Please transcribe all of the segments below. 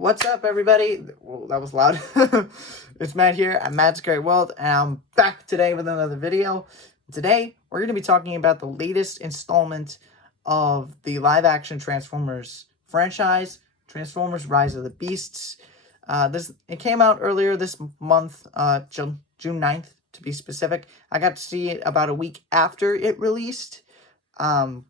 What's up, everybody? Well, that was loud. It's Matt here at Matt's Great World, and I'm back today with another video. Today, we're going to be talking about the latest installment of the live-action Transformers franchise, Transformers: Rise of the Beasts. It came out earlier this month, June 9th, to be specific. I got to see it about a week after it released, and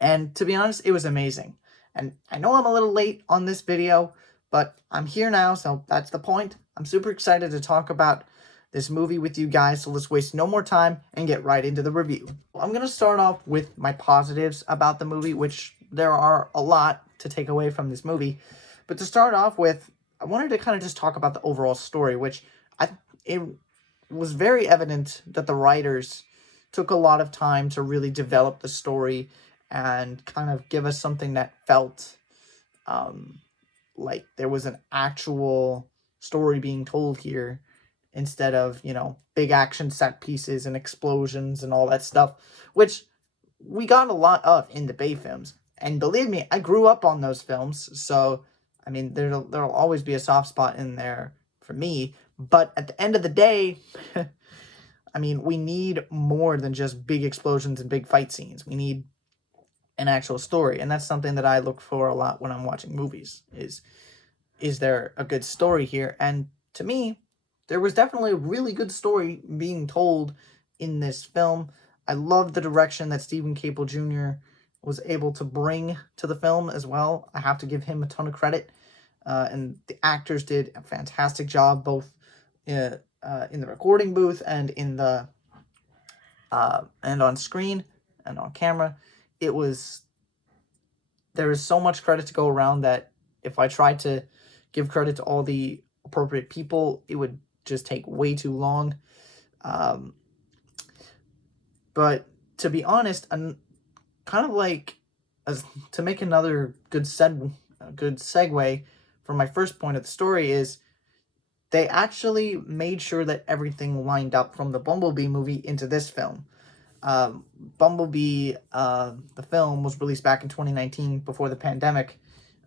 to be honest, it was amazing. And I know I'm a little late on this video, but I'm here now, so that's the point. I'm super excited to talk about this movie with you guys, so let's waste no more time and get right into the review. I'm going to start off with my positives about the movie, which there are a lot to take away from this movie. But to start off with, I wanted to kind of just talk about the overall story, which it was very evident that the writers took a lot of time to really develop the story and kind of give us something that felt like there was an actual story being told here instead of, big action set pieces and explosions and all that stuff, which we got a lot of in the Bay films. And believe me, I grew up on those films, so, I mean, there'll always be a soft spot in there for me. But at the end of the day, I mean, we need more than just big explosions and big fight scenes. We need an actual story, and that's something that I look for a lot when I'm watching movies. Is there a good story here? And to me, there was definitely a really good story being told in this film. I love the direction that Stephen Caple Jr. was able to bring to the film as well. I have to give him a ton of credit, and the actors did a fantastic job, both in the recording booth and in the and on screen and on camera. There is so much credit to go around that if I tried to give credit to all the appropriate people, it would just take way too long. But to be honest, I'm kind of like, to make another good segue from my first point of the story, is they actually made sure that everything lined up from the Bumblebee movie into this film. Bumblebee, the film, was released back in 2019 before the pandemic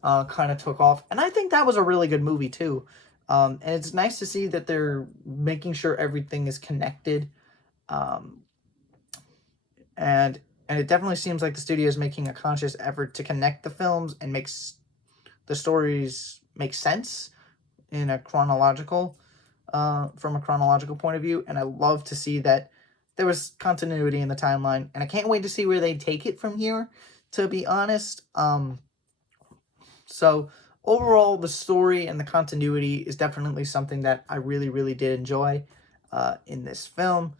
kind of took off, and I think that was a really good movie too. And it's nice to see that they're making sure everything is connected, and it definitely seems like the studio is making a conscious effort to connect the films and makes the stories make sense in a chronological, from a chronological point of view. And I love to see that there was continuity in the timeline, and I can't wait to see where they take it from here, to be honest. So overall, the story and the continuity is definitely something that I really, really did enjoy in this film.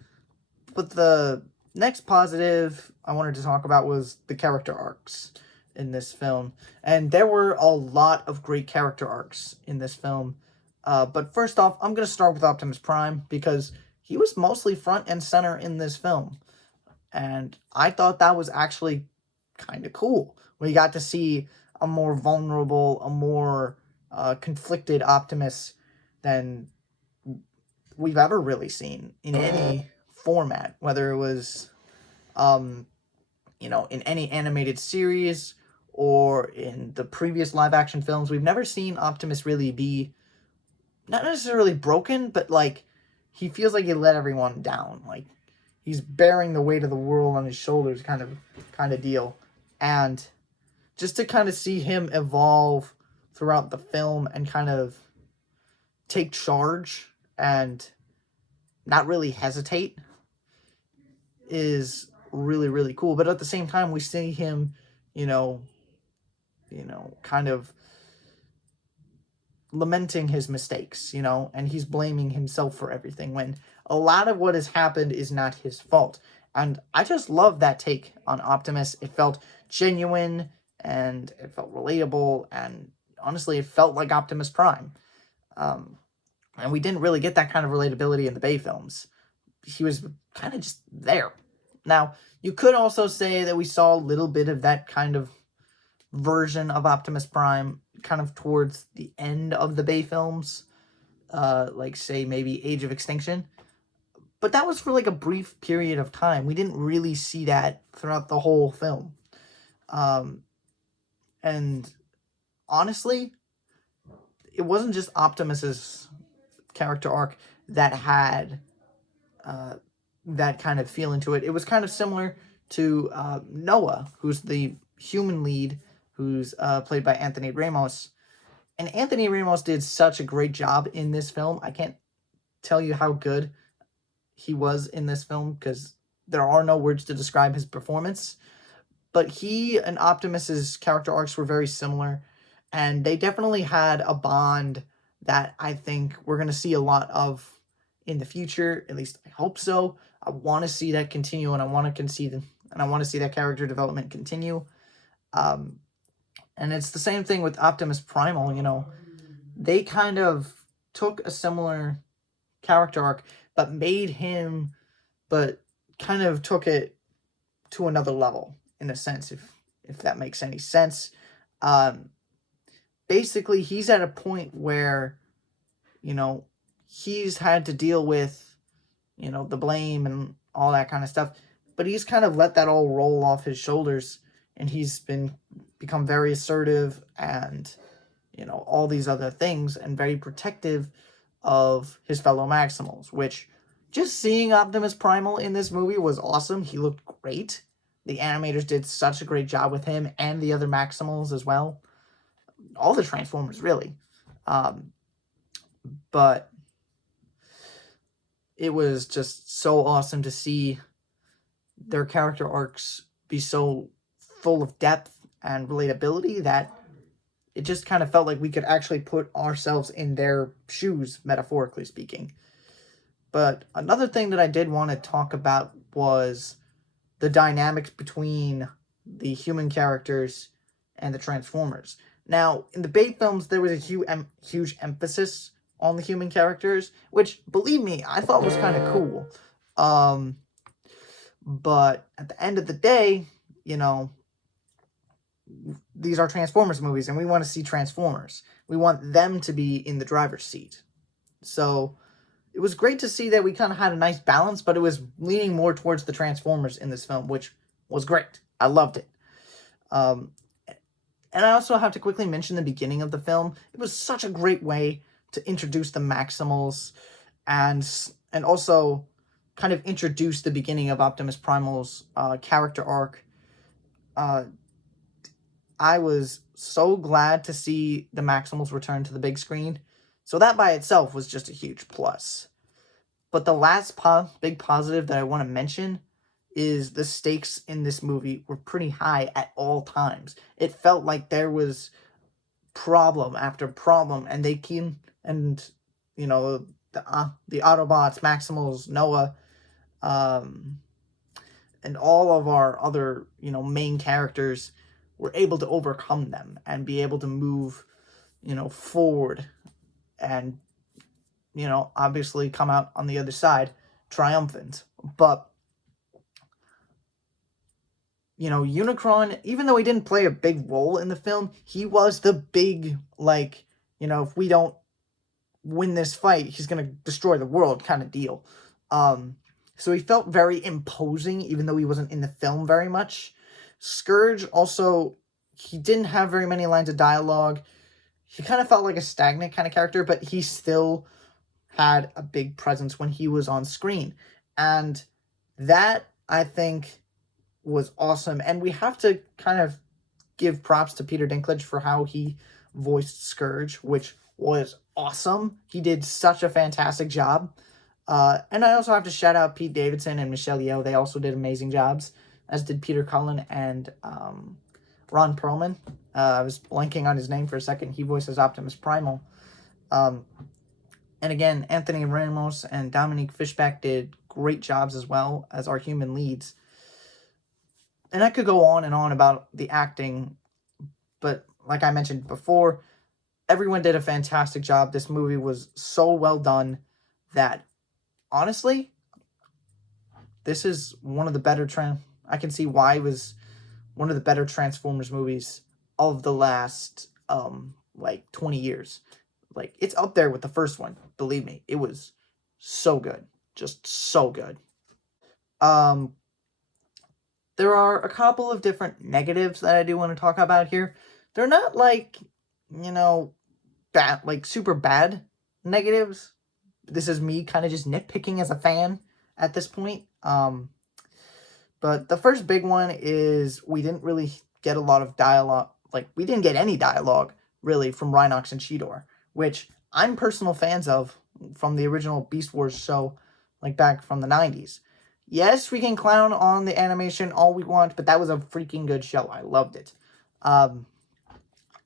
But the next positive I wanted to talk about was the character arcs in this film. And there were a lot of great character arcs in this film. But first off, I'm going to start with Optimus Prime, because he was mostly front and center in this film. And I thought that was actually kind of cool. We got to see a more vulnerable, a more conflicted Optimus than we've ever really seen in any format, whether it was, in any animated series or in the previous live-action films. We've never seen Optimus really be, not necessarily broken, but, like, he feels like he let everyone down. Like, he's bearing the weight of the world on his shoulders kind of deal. And just to kind of see him evolve throughout the film and kind of take charge and not really hesitate is really, really cool. But at the same time, we see him, kind of lamenting his mistakes, and he's blaming himself for everything, when a lot of what has happened is not his fault. And I just love that take on Optimus. It felt genuine, and it felt relatable, and honestly, it felt like Optimus Prime. And we didn't really get that kind of relatability in the Bay films. He was kind of just there. Now, you could also say that we saw a little bit of that kind of version of Optimus Prime kind of towards the end of the Bay films, like, say, maybe Age of Extinction. But that was for, like, a brief period of time. We didn't really see that throughout the whole film. And honestly, it wasn't just Optimus's character arc that had that kind of feel into it. It was kind of similar to Noah, who's the human lead, who's played by Anthony Ramos. And Anthony Ramos did such a great job in this film. I can't tell you how good he was in this film because there are no words to describe his performance. But he and Optimus's character arcs were very similar, and they definitely had a bond that I think we're going to see a lot of in the future. At least I hope so. I want to see that continue, and I want to see that character development continue. And it's the same thing with Optimus Primal. You know, they kind of took a similar character arc, but kind of took it to another level in a sense, if that makes any sense. Basically, he's at a point where, you know, he's had to deal with, you know, the blame and all that kind of stuff, but he's kind of let that all roll off his shoulders, and he's become very assertive and, you know, all these other things, and very protective of his fellow Maximals, which just seeing Optimus Primal in this movie was awesome. He looked great. The animators did such a great job with him and the other Maximals as well. All the Transformers, really. But it was just so awesome to see their character arcs be so full of depth and relatability that it just kind of felt like we could actually put ourselves in their shoes, metaphorically speaking. But another thing that I did want to talk about was the dynamics between the human characters and the Transformers. Now, in the Bay films, there was a huge emphasis on the human characters, which, believe me, I thought was kind of cool. But at the end of the day, you know, these are Transformers movies, and we want to see Transformers. We want them to be in the driver's seat. So it was great to see that we kind of had a nice balance, but it was leaning more towards the Transformers in this film, which was great. I loved it. And I also have to quickly mention the beginning of the film. It was such a great way to introduce the Maximals and also kind of introduce the beginning of Optimus Primal's character arc. I was so glad to see the Maximals return to the big screen. So that by itself was just a huge plus. But the last big positive that I want to mention is the stakes in this movie were pretty high at all times. It felt like there was problem after problem, and they came, and, you know, the Autobots, Maximals, Noah, and all of our other, you know, main characters were able to overcome them and be able to move, you know, forward and, you know, obviously come out on the other side triumphant. But, you know, Unicron, even though he didn't play a big role in the film, he was the big, like, you know, if we don't win this fight, he's going to destroy the world kind of deal. So he felt very imposing, even though he wasn't in the film very much. Scourge also, he didn't have very many lines of dialogue. He kind of felt like a stagnant kind of character, but he still had a big presence when he was on screen. And that, I think, was awesome. And we have to kind of give props to Peter Dinklage for how he voiced Scourge, which was awesome. He did such a fantastic job. And I also have to shout out Pete Davidson and Michelle Yeoh. They also did amazing jobs, as did Peter Cullen and Ron Perlman. I was blanking on his name for a second. He voices Optimus Primal. And again, Anthony Ramos and Dominique Fishback did great jobs as well as our human leads. And I could go on and on about the acting, but like I mentioned before, everyone did a fantastic job. This movie was so well done that, honestly, this is one of the better I can see why it was one of the better Transformers movies of the last 20 years. Like, it's up there with the first one. Believe me, it was so good. Just so good. There are a couple of different negatives that I do want to talk about here. They're not like, you know, bad, like super bad negatives. This is me kind of just nitpicking as a fan at this point. But the first big one is we didn't really get a lot of dialogue. Like, we didn't get any dialogue, really, from Rhinox and Cheetor, which I'm personal fans of from the original Beast Wars show, like back from the 90s. Yes, we can clown on the animation all we want, but that was a freaking good show. I loved it.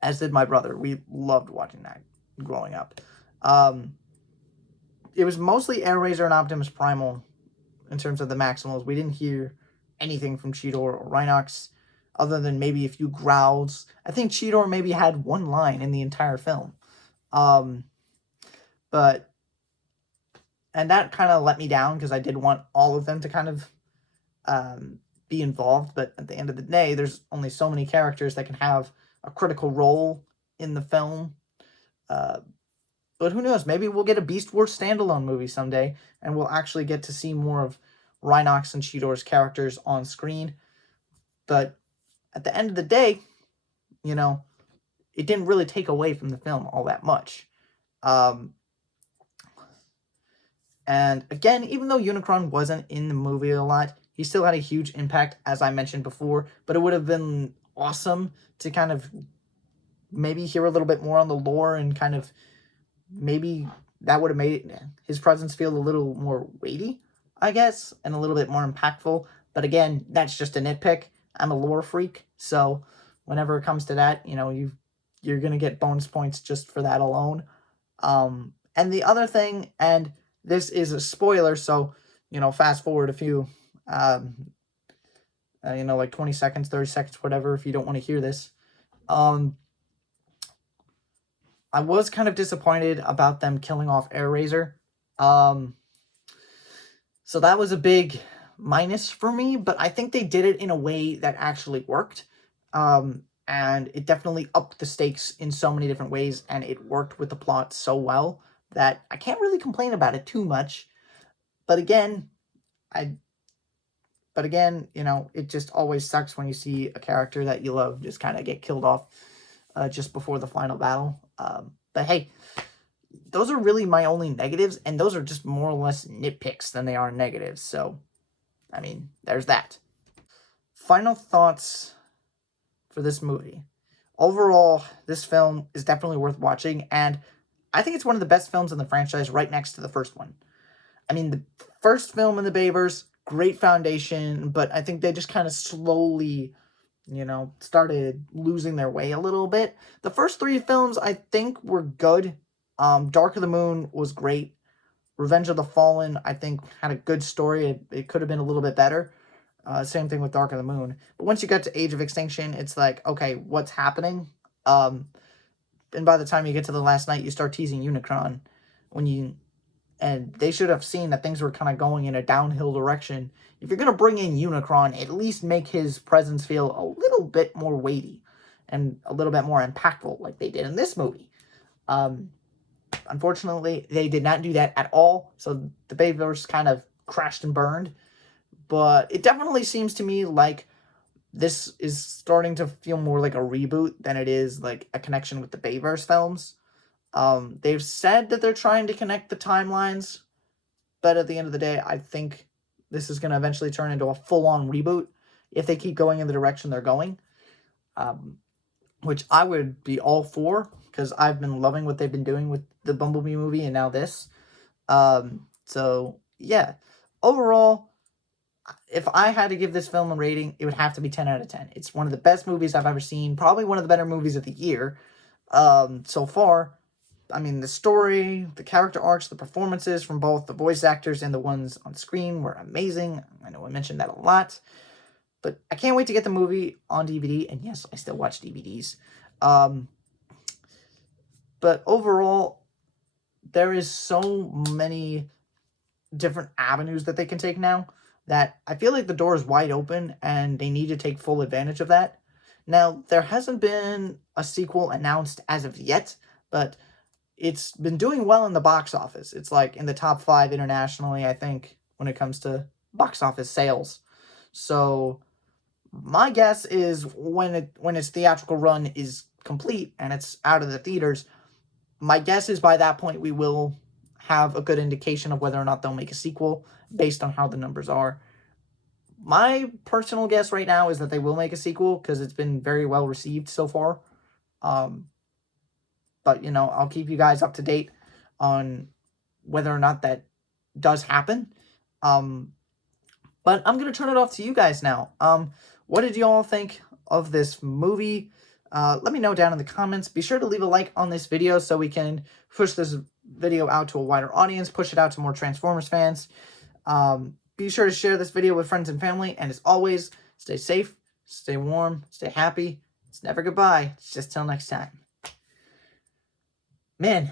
As did my brother. We loved watching that growing up. It was mostly Airazor and Optimus Primal in terms of the Maximals. We didn't hear anything from Cheetor or Rhinox, other than maybe a few growls. I think Cheetor maybe had one line in the entire film. But, and that kind of let me down, because I did want all of them to kind of be involved. But at the end of the day, there's only so many characters that can have a critical role in the film. But who knows? Maybe we'll get a Beast Wars standalone movie someday, and we'll actually get to see more of Rhinox and Cheetor's characters on screen. But at the end of the day, you know, it didn't really take away from the film all that much. And again, even though Unicron wasn't in the movie a lot, he still had a huge impact, as I mentioned before. But it would have been awesome to kind of maybe hear a little bit more on the lore, and kind of maybe that would have made his presence feel a little more weighty, I guess, and a little bit more impactful. But again, that's just a nitpick. I'm a lore freak, so whenever it comes to that, you know, you're going to get bonus points just for that alone. And the other thing, and this is a spoiler, so, you know, fast forward a few, you know, like 20 seconds, 30 seconds, whatever, if you don't want to hear this. I was kind of disappointed about them killing off Airazor. So that was a big minus for me, but I think they did it in a way that actually worked. And it definitely upped the stakes in so many different ways, and it worked with the plot so well that I can't really complain about it too much. But again, you know, it just always sucks when you see a character that you love just kind of get killed off just before the final battle. But hey, those are really my only negatives, and those are just more or less nitpicks than they are negatives. So, I mean, there's that. Final thoughts for this movie. Overall, this film is definitely worth watching, and I think it's one of the best films in the franchise, right next to the first one. I mean, the first film in the Bayverse, great foundation, but I think they just kind of slowly, you know, started losing their way a little bit. The first three films, I think, were good. Dark of the Moon was great. Revenge of the Fallen, I think, had a good story. It could have been a little bit better. Same thing with Dark of the Moon. But once you get to Age of Extinction, it's like, okay, what's happening? And by the time you get to the last night, you start teasing Unicron. And they should have seen that things were kind of going in a downhill direction. If you're going to bring in Unicron, at least make his presence feel a little bit more weighty and a little bit more impactful, like they did in this movie. Unfortunately, they did not do that at all, so the Bayverse kind of crashed and burned. But it definitely seems to me like this is starting to feel more like a reboot than it is like a connection with the Bayverse films. They've said that they're trying to connect the timelines, but at the end of the day, I think this is going to eventually turn into a full-on reboot if they keep going in the direction they're going, which I would be all for, because I've been loving what they've been doing with the Bumblebee movie and now this. So, yeah. Overall, if I had to give this film a rating, it would have to be 10 out of 10. It's one of the best movies I've ever seen, probably one of the better movies of the year so far. I mean, the story, the character arcs, the performances from both the voice actors and the ones on screen were amazing. I know I mentioned that a lot. But I can't wait to get the movie on DVD. And yes, I still watch DVDs. But overall, there is so many different avenues that they can take now that I feel like the door is wide open and they need to take full advantage of that. Now, there hasn't been a sequel announced as of yet, but it's been doing well in the box office. It's like in the top 5 internationally, I think, when it comes to box office sales. So my guess is when its theatrical run is complete and it's out of the theaters, My guess is by that point we will have a good indication of whether or not they'll make a sequel based on how the numbers are. My personal guess right now is that they will make a sequel because it's been very well received so far. Um, but, you know, I'll keep you guys up to date on whether or not that does happen. But I'm going to turn it off to you guys now. What did you all think of this movie? Let me know down in the comments. Be sure to leave a like on this video so we can push this video out to a wider audience, push it out to more Transformers fans. Be sure to share this video with friends and family. And as always, stay safe, stay warm, stay happy. It's never goodbye. It's just till next time. Man,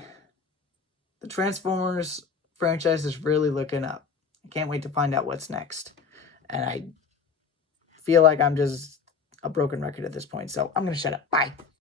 the Transformers franchise is really looking up. I can't wait to find out what's next. And I feel like I'm just a broken record at this point, so I'm going to shut up. Bye.